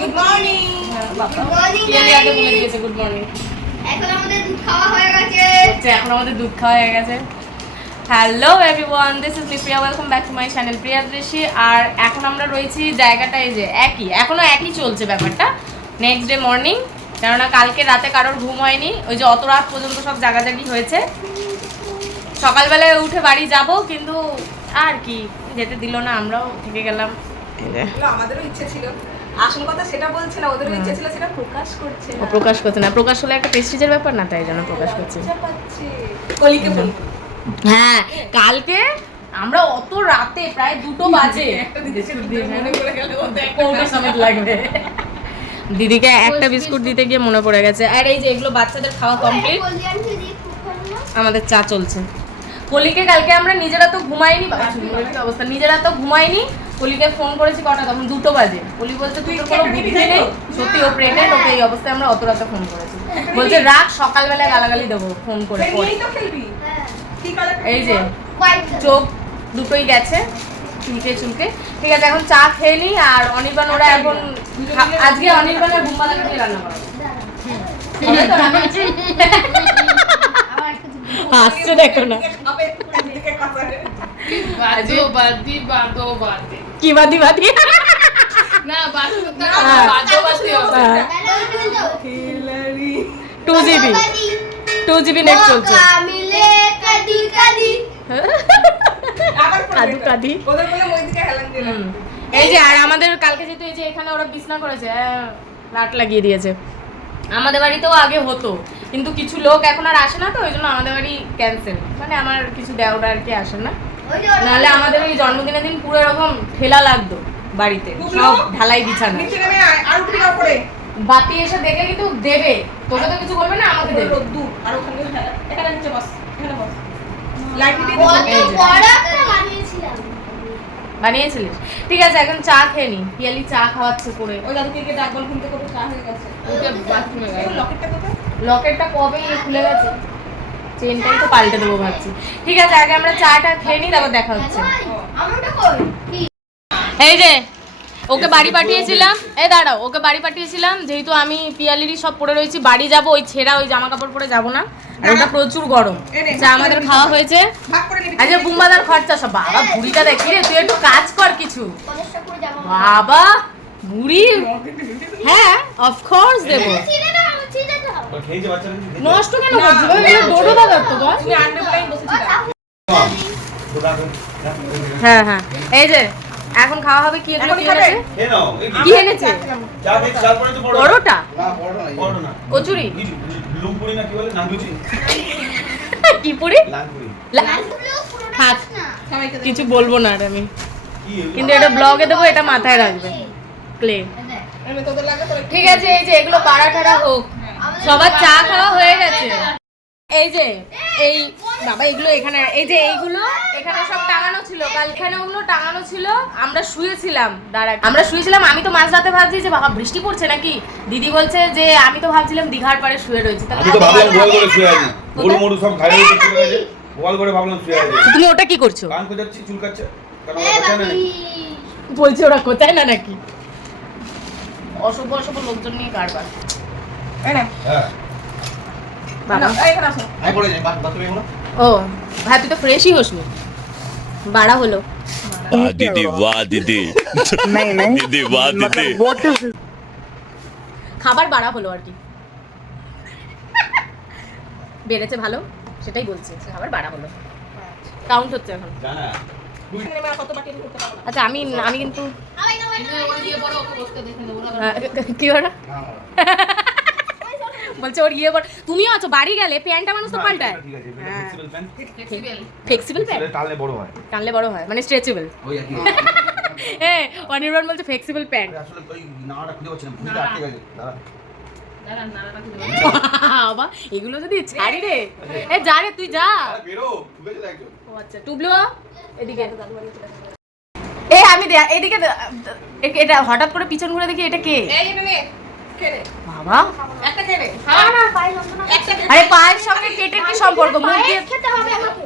Good morning. Good morning. এখন আমাদের দুধ খাওয়া হয়ে গেছে। Hello everyone, this is me Priya, welcome back to my channel Priya Drishti. আর এখন আমরা রয়েছি জায়গাটা এই যে এখনো একই চলছে ব্যাপারটা। নেক্সট ডে মর্নিং, কেননা কালকে রাতে কারোর ঘুম হয়নি, ওই যে অত রাত পর্যন্ত সব জাগাজাগি হয়েছে। সকালবেলায় উঠে বাড়ি যাব, কিন্তু আর কি যেতে দিল না, আমরাও থেকে গেলাম। আমাদেরও ইচ্ছে ছিল, আসল কথা সেটা বলছে না, ওদেরও ইচ্ছে ছিল, সেটা প্রকাশ করছে না। প্রকাশ করছে না, প্রকাশ হলে একটা প্রেস্টিজের ব্যাপার না, তাই জন্য প্রকাশ করছে। কলিকে বল। হ্যাঁ, কালকে আমরা অত রাতে প্রায় 2টো বাজে লাগবে দিদিকে একটা বিস্কুট দিতে গিয়ে মনে পড়ে গেছে। আর এই যে এগুলো বাচ্চাদের খাওয়া কমপ্লিট, আমাদের চা চলছে। কলিকে কালকে আমরা নিজেরা তো ঘুমাইনি, অবস্থা নিজেরা তো ঘুমাইনি। কলিকে ফোন করেছি কটা, তখন 2টো বাজে। কলি বলছে তুই তো কোনো বুদ্ধি নেই, সত্যি ও প্রেগনেন্ট, ওকে এই অবস্থায় আমরা অত রাতে ফোন করেছি। বলছে রাত সকালবেলায় গালাগালি দেবো ফোন করে। এই যে চোখ দুটোই গেছে চুলকে চুলকে। ঠিক আছে, এখন চা খেয়ে নি। আর অনির্বাণ ওরা এখন আজকে অনির্বাণের ঘুমবালাকে দিয়ে রান্না করা আসছে, দেখো না কি বাদি বাদি না 2GB নেট চলছে। এই যে আর আমাদের কালকে যেহেতু এই যে এখানে ওরা বিছনা করেছে, লাট লাগিয়ে দিয়েছে। আমাদের বাড়িতেও আগে হতো, কিন্তু কিছু লোক এখন আর আসে না, তো ওই জন্য আমাদের বাড়ি ক্যান্সেল। মানে আমার কিছু দেওরা আর কি আসে না, নাহলে আমাদের ওই জন্মদিনের দিন পুরো এরকম ঠেলা লাগতো বাড়িতে, সব ঢালাই বিছানা। বাতি এসে দেখে কিন্তু দেবে, তোকে তো কিছু বলবে না, আমাকে দেবে। বানিয়েছিলিস? ঠিক আছে, এখন চা খেয়ে নি। পিয়ালি চা খাওয়াচ্ছে করে। ওই দাদুকে ডাক বল, খুলতে করে চা হয়ে গেছে। লকেটটা কবে খুলে গেছে, চেনটাই তো পাল্টে দেবো ভাবছি। ঠিক আছে, আগে আমরা চাটা খেয়ে নিই, তারপর দেখা হচ্ছে। এই যে ওকে বাড়ি পাঠিয়েছিলাম, দাঁড়াও, ওকে বাড়ি পাঠিয়েছিলাম যেহেতু আমি পিয়ালিরই সব পরে রয়েছি। বাড়ি যাব, ওই ছেঁড়া ওই জামা কাপড় পরে যাব না, আর ওটা প্রচুর গরম। যা আমাদের খাওয়া হয়েছে, আচ্ছা বুম্বাদার খরচা সব। বাবা বুড়িটা দেখি রে, তুই একটু কাজ কর কিছু। বাবা বুড়ি, হ্যাঁ অফকোর্স দেবো। নষ্ট কেন করছি? ডোডো দাদা তো বল। হ্যাঁ হ্যাঁ, এই যে এখন খাওয়া হবে। কি এগুলো কি এনেছে? কি এনেছে? বড়টা কচুরি, কি পুরি? কিছু বলবো না আর আমি, কিন্তু এটা ব্লগে দেবো, এটা মাথায় রাখবে। ক্লে ঠিক আছে। এই যে এগুলো পাড়াটাড়া হোক, সবার চা খাওয়া হয়ে গেছে। এই যে এই বাবা এগুলো এখানে, এই যে এইগুলো এখানে সব টাঙানো ছিল, কাল এখানে ওগুলো টাঙানো ছিল। আমরা শুয়েছিলাম, আমি তো মাঝরাতে ভাবছি যে বাবা বৃষ্টি পড়ছে নাকি। দিদি বলছে যে আমি তো ভাবছিলাম দিঘার পাড়ে শুয়ে রয়েছে। তুমি ওটা কি করছো? বলছে ওরা কোথায় না নাকি, অসভ্য অসভ্য লোকজন নিয়ে কারবার। ও ভাই তুই তো ফ্রেশই হোসনি, বাড়া হলো। दीदी वाह दीदी दीदी वाह दीदी খাবার বাড়া হলো আর কি, বেড়েছে ভালো, সেটাই বলছে। খাবার বাড়া হলো, কাউন্ট হচ্ছে এখন। আচ্ছা আমি কিন্তু কি ওরা বলছে ওর ইয়ে বল। তুমিও আছো, বাড়ি গেলে প্যান্টটা মানুষ তো পাল্টায়। ফ্লেক্সিবল প্যান্ট টানলে বড় হয়, মানে স্ট্রেচেবল। হ্যাঁ, অনির্বাণ বলছে ফ্লেক্সিবল প্যান্ট। বাবা এগুলো যদি ছাড়ি রে, যা রে তুই যা। আচ্ছা টুবলু এদিকে, আমি এদিকে। এটা হঠাৎ করে পিছন ঘুরে দেখি, এটা কে? বাবা আরে পায়ের সঙ্গে কেটের কি সম্পর্ক? মুখ দিয়ে খেতে হবে আমাকে।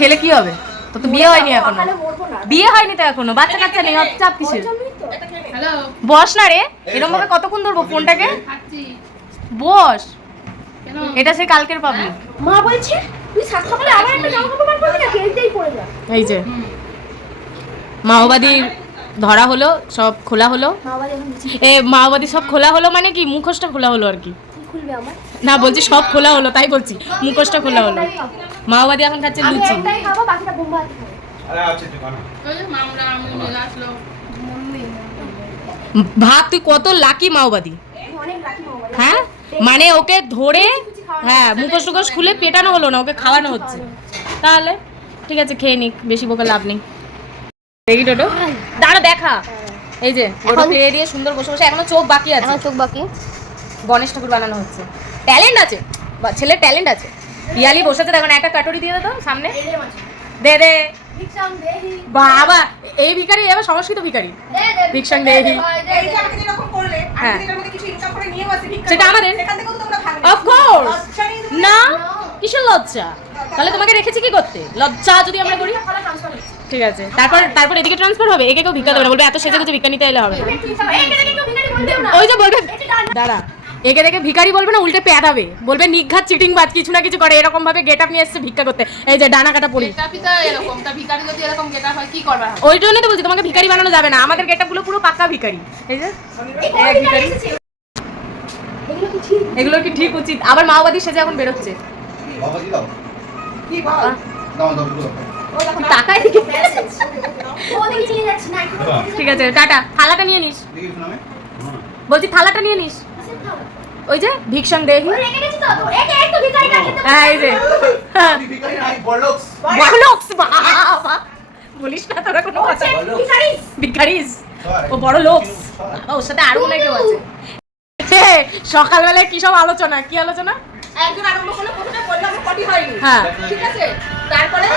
খেলে কি হবে? তো বিয়ে হয়নি এখনো, বিয়ে হয়নি তো এখনো, বাচ্চা কাচ্চা নেই, অত চাপ কিসের? বস না রে, এরকম ভাবে কতক্ষণ ধরবো ফোনটাকে? বস, এটা সে কালকের পাবলি। মা বলছে তুই সাত সকালে আবার একটা জামা কাপড় বার করবি না, খেলতেই পড়ে যা। এই যে মাওবাদী ধরা হলো, সব খোলা হলো। মাওবাদী এখন নিচে মাওবাদী সব খোলা হলো মানে কি, মুখোশটা খোলা হলো আর কি। কি খুলবে আমার? না বলছি সব খোলা হলো, তাই বলছি মুখোশটা খোলা হলো। মাওবাদী এখন খাচ্ছে আমি লুচি। একটাই খাবো, বাকিটা বোম্বা হাতে খাবো। ভাব তুই কত লাকি মাওবাদী। আমি অনেক রাখি মাওবাদী। হ্যাঁ মানে ওকে ধরে, হ্যাঁ মুখোশ টুকোশ খুলে পেটানো হলো না, ওকে খাওয়ানো হচ্ছে। তাহলে ঠিক আছে, খেয়ে নিক, বেশি বকে লাভ নেই। দেখি টোটো, দাঁড়া দেখা। এই যে ওটা প্লে দিয়ে সুন্দর বসে বসে, এখনো চোখ বাকি আছে। আমার চোখ বাকি। গণেশ ঠাকুর বানানো হচ্ছে, ট্যালেন্ট আছে, ছেলের ট্যালেন্ট আছে। পিয়ালি বসেছে, দেখো না, একটা কাটুরি দিয়ে দে তো সামনে, দে দে। ভিক্ষাম দেহি। বাবা এই ভিখারি, এবার সংস্কৃত ভিখারি। দে দে ভিক্ষাম দেহি। এই যে আমাকে যেরকম করলে, হ্যাঁ। আমি এটার মধ্যে কিছু ইনকাম করে নিয়েও আসি ভিক্ষা সেটা করে। আমাদের। সেখান থেকেও তো তোমরা ভাঙবে। Of course. লজ্জা নেই তোমাদের? না, কিসের লজ্জা? তাহলে তোমাকে রেখেছি কি করতে? লজ্জা যদি আমরা করি। ঠিক আছে, তারপর এদিকে ট্রান্সফার হবে, একে কেউ ভিক্ষা দেবে না, বলবে এত সেজে গুজে ভিক্ষা নিতে এলে হবে না। ওই যে বলবে, দাঁড়া, একে দেখে ভিখারি বলবে না, উল্টে পেটাবে, বলবে নিঘাত চিটিং বাজ, কিছু না কিছু করে, এরকম ভাবে গেট আপ নিয়ে এসছে ভিক্ষা করতে। এই যে ডানা কাটা পড়ি, ওই জন্যই তো বলছি তোমাকে ভিখারি বানানো যাবে না, আমাদের গেট আপগুলো পুরো পাক্কা ভিখারি। এই যে এক ভিখারি। এগুলো কি ঠিক উচিত? আবার মাওবাদী সেজে এখন বেরোচ্ছে। কি বল? টাকায় দিকে। ওদিকে চলে যাচ্ছি না। ঠিক আছে, টাটা। থালাটা নিয়ে নিস, বলছি থালাটা নিয়ে নিস। ওই যে ভিক্ষাং দেহি। রেখে গেছি তো, একে এক তো ভিখারি না খেতে। হ্যাঁ এই যে বড়লোকস, বাবা বলিস না তোরা কোনো কথা। ভিখারি। ভিখারিস, ও বড় লোক, ওর সাথে আরো অনেক কেউ আছে। সকালবেলায় কি সব আলোচনা, কি আলোচনা? একজন আরম্ভ করলে প্রথমে বললো আমার পটি হয়নি। হ্যাঁ। ঠিক আছে, তারপরে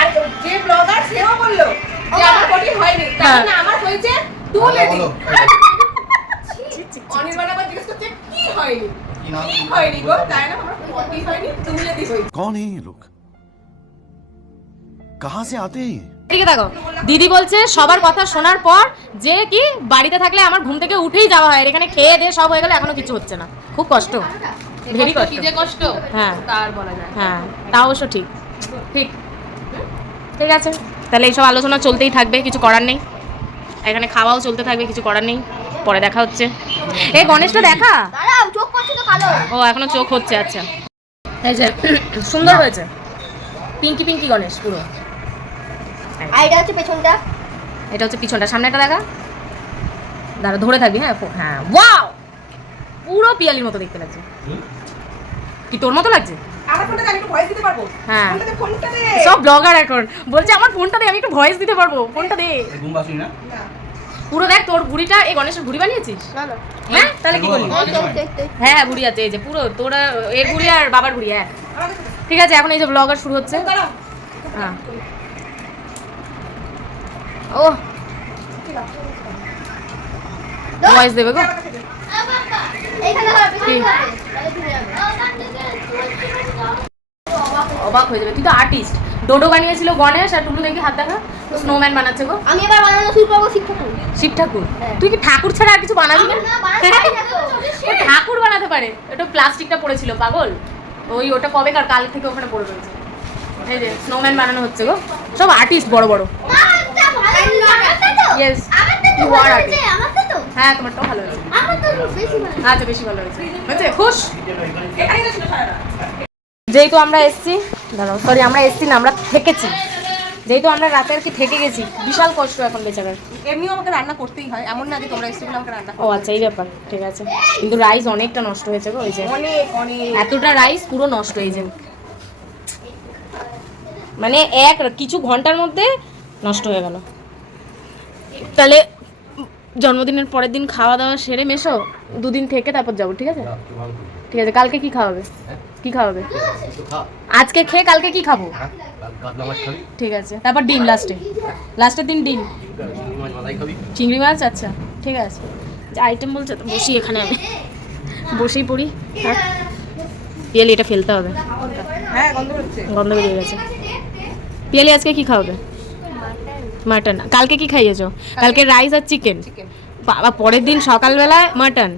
আর যে ব্লগার সেও বললো যে আমার পটি হয়নি, তার হ্যাঁ। মানে আমার হয়েছে তুলে দি। অনির্বাণ আবার জিজ্ঞেস করছে কি হয়নি, কি হয়নি গো? তাই না, আমার পটি হয়নি, তুলে দি হয়েছে। कौन है ये लोग कहाँ से आते हैं ये এদিকে দেখো, দিদি বলছে সবার কথা শোনার পর যে কি বাড়িতে থাকলে আমার ঘুম থেকে উঠেই যাওয়া হয়, আর এখানে খেয়ে দিয়ে সব হয়ে গেলে এখনো কিছু হচ্ছে না, খুব কষ্ট, ভেরি কষ্ট। কষ্ট হ্যাঁ তার বলা যায়। হ্যাঁ, তা অবশ্য ঠিক, ঠিক ঠিক আছে। তাহলে এইসব আলোচনা চলতেই থাকবে, কিছু করার নেই, এখানে খাওয়াও চলতে থাকবে, কিছু করার নেই, পরে দেখা হচ্ছে। এই গণেশটা দেখা, দাঁড়াও, চোখ করছে তো কালো। ও এখনো চোখ হচ্ছে। আচ্ছা এই যে সুন্দর হয়েছে, পিঙ্কি পিঙ্কি গণেশ পুরো। আর এটা হচ্ছে পেছনটা। এটা হচ্ছে পিছনটা, সামনেটা দেখা, দাঁড়া ধরে থাকবি। হ্যাঁ হ্যাঁ, ওয়াও, পুরো পিয়ালির মতো দেখতে লাগছে। কি তোর মতো লাগছে? আমার ফোনটা আমি একটু ভয়েস দিতে পারবো? হ্যাঁ। ফোনটা দে। সব ব্লগার এখন বলছে আমার ফোনটা দে, আমি একটু ভয়েস দিতে পারবো, ফোনটা দে। না। পুরো দেখ তোর ভুড়িটা, এই গণেশের ভুড়ি বানিয়েছিস? না না। হ্যাঁ তাহলে কি করলি? দেখতে। হ্যাঁ হ্যাঁ ভুড়ি আছে, এই যে পুরো তোরা এর ভুড়ি আর বাবার ভুড়ি এক। ঠিক আছে, এখন এই যে ব্লগার শুরু হচ্ছে। হ্যাঁ ও ভয়েস দেবে গো। এইখানে হবে, কি? অবাক হয়ে যাবে, তুই তো আর্টিস্ট। ডোডো বানিয়েছিল গণেশ, আর টুলু দেখি হাত দেখা স্নোম্যান বানাচ্ছে গো। আমি এবার বানানো শুরু করবো, শিখতে পারবো। শিব ঠাকুর, হ্যাঁ। তুই কি ঠাকুর ছাড়া আর কিছু বানাবি না? না, বানাতে পারি না তো। ও ঠাকুর বানাতে পারে, ওটা প্লাস্টিকটা পড়েছিল পাগল, ওটা কবে কাল থেকে ওখানে পড়ে রয়েছে। এই যে স্নোম্যান বানানো হচ্ছে গো, সব আর্টিস্ট বড় বড়। আমারটা ভালো হয়েছে, আমারটা তো? Yes, আমারটা তো you are ভালো artist. হয়েছে, আমারটা তো? হ্যাঁ তোমারটাও ভালো হয়েছে। আমারটা তো বেশি ভালো। আচ্ছা বেশি ভালো হয়েছে, হয়েছে খুশ। এখানেই তো ছিল সারাটা। যেহেতু আমরা এসছি, দাঁড়াও সরি, আমরা এসছি না, আমরা থেকেছি, যেহেতু আমরা রাতে আর কি থেকে গেছি, বিশাল কষ্ট এখন বেচারার। এমনিও আমাকে রান্না করতেই হয়, এমন না যে তোমরা এসে বলে আমাকে রান্না ও আচ্ছা এই ব্যাপার, ঠিক আছে। কিন্তু রাইস অনেকটা নষ্ট হয়েছে গো, ওই যে অনেক অনেক। এতটা রাইস পুরো নষ্ট হয়ে যায়, মানে কিছু ঘন্টার মধ্যে নষ্ট হয়ে গেল। তাহলে জন্মদিনের পরের দিন খাওয়া দাওয়া সেরে মেশো, দুদিন থেকে তারপর যাবো, ঠিক আছে? ঠিক আছে, কালকে কি খাওয়াবে? কি খাওয়াবে? আজকে খেয়ে কালকে কি খাবো? ঠিক আছে, তারপর ডিম, লাস্টের দিন ডিম, চিংড়ি মাছ। আচ্ছা ঠিক আছে, আইটেম বলছে তো বসি, এখানে আমি বসেই পড়ি। হ্যাঁ পিয়ালি এটা ফেলতে হবে, হ্যাঁ গন্ধ হচ্ছে। গন্ধ বেরিয়ে গেছে। পিয়ালি আজকে কি খাওয়াবে? মাটন। কালকে কি খাইয়েছো? কালকে রাইস আর চিকেন। বাবা, পরের দিন সকালবেলায় মাটন,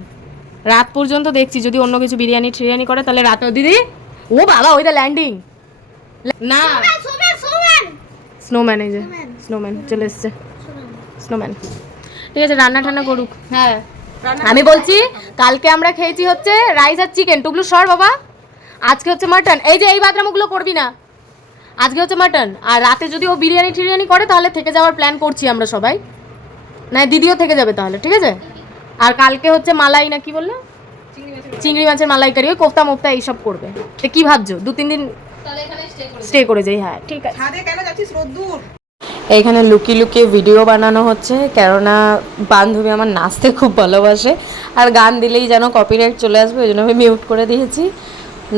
রাত পর্যন্ত দেখছি। যদি অন্য কিছু বিরিয়ানি টিরিয়ানি করে তাহলে রাতেও। দিদি, ও বাবা, ওইটা ল্যান্ডিং না, স্নোম্যান। এই যে স্নোম্যান চলে এসছে, স্নোম্যান। ঠিক আছে, রান্না ঠান্না করুক। হ্যাঁ, আমি বলছি কালকে আমরা খেয়েছি হচ্ছে রাইস আর চিকেন। টুকলু সর বাবা, আজকে হচ্ছে মাটন। এই যে এই বাদরামগুলো করবি না, আজকে হচ্ছে মাটন। আর রাতে যদি ও বিরিয়ানি টিরিয়ানি করে তাহলে থেকে যাওয়ার প্ল্যান করছি আমরা সবাই, না দিদিও থেকে যাবে তাহলে, ঠিক আছে? আর কালকে হচ্ছে মালাই না কি বললো, চিংড়ি মাছের মালাইকারি, ওই কোফতা মোফতা এইসব করবে। তো কি ভাবছো, 2-3 দিন স্টে করে যাই? হ্যাঁ ঠিক আছে। ছাদে কেন যাচ্ছিস রোদ্দুর? এইখানে লুকিয়ে লুকিয়ে ভিডিও বানানো হচ্ছে, কেননা বান্ধবী আমার নাচতে খুব ভালোবাসে, আর গান দিলেই যেন কপিরাইট চলে আসবে, ওই জন্য আমি মিউট করে দিয়েছি।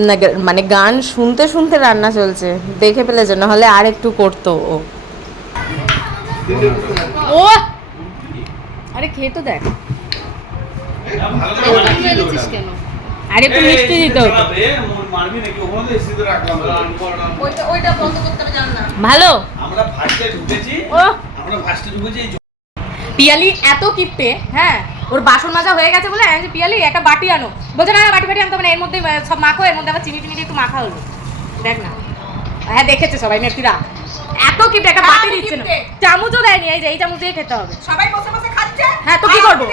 না, মানে গান শুনতে শুনতে রান্না চলছে, দেখে ফেলে জন্য, হলে আর একটু করতো ও। ও আরে খেয়ে তো দেখ, আর একটু মিষ্টি দিতে হতো। ওইটা বন্ধ করতে হবে, জান না। ভালো। আমরা ফার্স্টে ঢুকেছি, ও পিয়ালি এত কিপটে, হ্যাঁ, ওর বাসন মাজা হয়ে গেছে বলে যে পিয়ালি একটা বাটি আনো, বলছে না বাটি বাটি আনতে হবে না, এর মধ্যে সব মাখো, এর মধ্যে আবার চিনি টিনি দিয়ে একটু মাখা হলো। দেখ না, হ্যাঁ দেখেছে সবাই, মেথিরা এত কিপটে, একটা বাটি দিচ্ছে না, চামচও দেয়নি। এই যে এই চামচ দিয়ে খেতে হবে। সবাই বসে বসে খাচ্ছে। হ্যাঁ, তো কি করবো,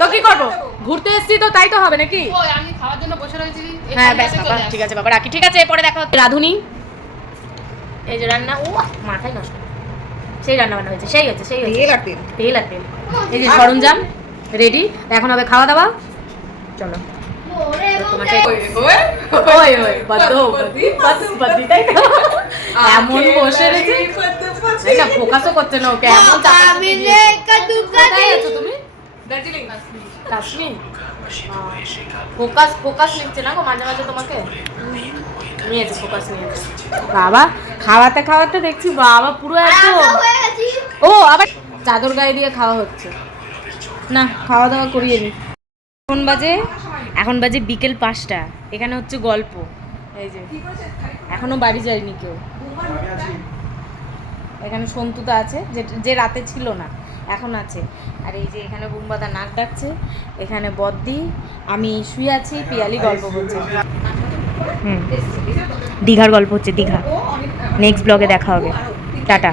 তো কি করবো, ঘুরতে এসেছি তো, তাই তো হবে নাকি? আমি খাওয়ার জন্য বসে রয়েছি। হ্যাঁ ব্যাস বাবা, ঠিক আছে বাবা, রাখি। ঠিক আছে, পরে দেখা হচ্ছে। রাধুনি, এই যে রান্না, ও মাথায় নষ্ট, সেই রান্না বান্না হয়েছে, সেই হচ্ছে, সেই হচ্ছে। তেল আর তেল। তেল আর তেল। এই যে সরঞ্জাম রেডি, এখন হবে খাওয়া দাওয়া। চলো তোমাকে এমন বসে রয়েছে, তাই না? ফোকাসও করছে না ওকে, এমন কোথায় আছো তুমি? দার্জিলিং। কাশ্মীর। ফোকাস ফোকাস নিচ্ছে না গো মাঝে মাঝে তোমাকে, নিয়েছে ফোকাস নিয়েছে। বাবা খাওয়াতে খাওয়াতে দেখছি বাবা পুরো একদম। ও আবার চাদর গায়ে দিয়ে খাওয়া হচ্ছে না, খাওয়া দাওয়া করিয়ে নি। এখন বাজে বিকেল 5টা। এখানে হচ্ছে গল্প। এই যে এখনো বাড়ি যায়নি কেউ। এখানে সন্তুতা আছে, যে রাতে ছিল না, এখন আছে। আর এই যে এখানে বুম্বাদা নাক ডাকছে, এখানে বদ্দি, আমি শুয়ে আছি, পিয়ালি গল্প করছে। দীঘার গল্প হচ্ছে, দীঘা। নেক্সট ব্লগে দেখা হবে, টাটা।